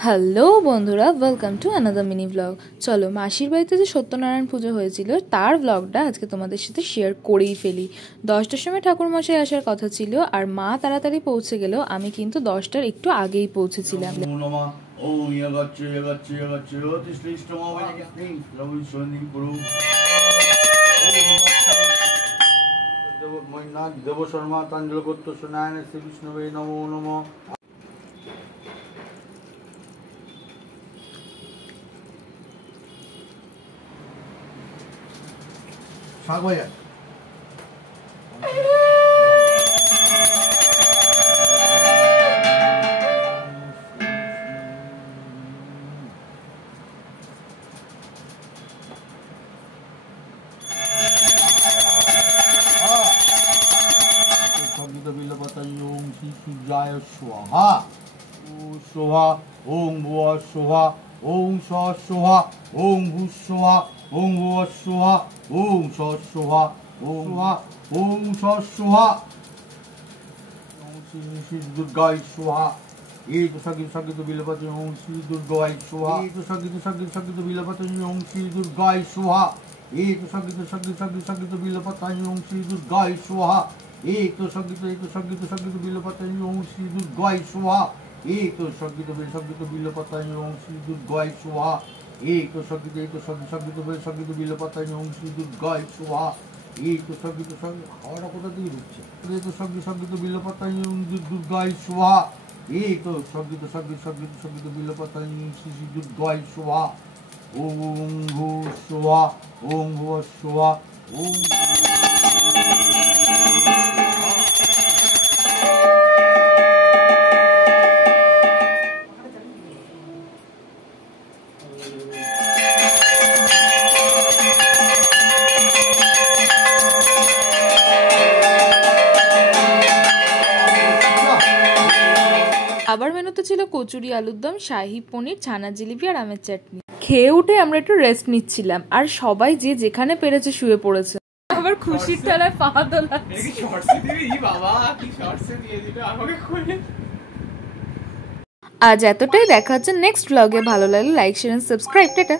Hello বন্ধুরা, welcome to another mini blog. চলো, মাসির বাড়িতে যে সত্যনারায়ণ পুজো হয়েছিল তার ব্লগটা আজকে তোমাদের সাথে শেয়ার করেই ফেলি। 10টার সময় ঠাকুরমশাই আসার কথা ছিল, আর মা তাড়াতাড়ি পৌঁছে গেল। আমি কিন্তু 10টার একটু আগেই পৌঁছেছিলাম। দেব শর্মা তাঞ্জল করত সোনায়ন শ্রী বিষ্ণবে নমো নমঃ। শাক ভাইয়া বিলপতয়ং শ্রী সূর্যায় স্বাহা স্বাহা ওং ভুব স্বাহা ওং স স্বাহা ওং ভূ স্বাহা ওং ভুব স্বাহা ওং স স্বাহা ওং স্বাহা ওং স স্বাহা ওং শ্রী দুর্গায় স্বাহা। এই তো সঙ্গীত বিলপতি ওং শ্রী দুর্গায় স্বাহা। এই তো সঙ্গীত বিলপতি ওং শ্রী দুর্গায় স্বাহা। এই তো সঙ্গীত বিলপতি ওং শ্রী দুর্গায় স্বাহা। এই তো সঙ্গীত বিলপতি ওং শ্রী দুর্গায় স্বাহা। এই তো সঙ্গীত বিলপতি ওং শ্রী দুর্গায় স্বাহা। এই তো সঙ্গীত বিলপতি ওং শ্রী দুর্গায় স্বাহা। এই তো সঙ্গীত হাওয়াটা কোথা থেকে ঢুকছে। এই তো সঙ্গীত বিলপতি ওং দুর্গায় স্বাহা। এই তো সঙ্গীত বিলপতি ওং শ্রী দুর্গায় স্বাহা। ওং ভূ স্বাহা ওং ভুব স্বাহা ওং। আবার মেনুতে ছিল কচুরি, আলুর দম, শাহি পনির, ছানা জিলিপি আর আমের চাটনি। খেয়ে উঠে আমরা একটু রেস্ট নিচ্ছিলাম, আর সবাই যে যেখানে পেরেছে শুয়ে পড়েছে। আবার খুশির ঠেলায় পা দোলাচ্ছে। আজ এতটাই, দেখা হচ্ছে নেক্সট ব্লগে। ভালো লাগলে like, share and subscribe. Tata.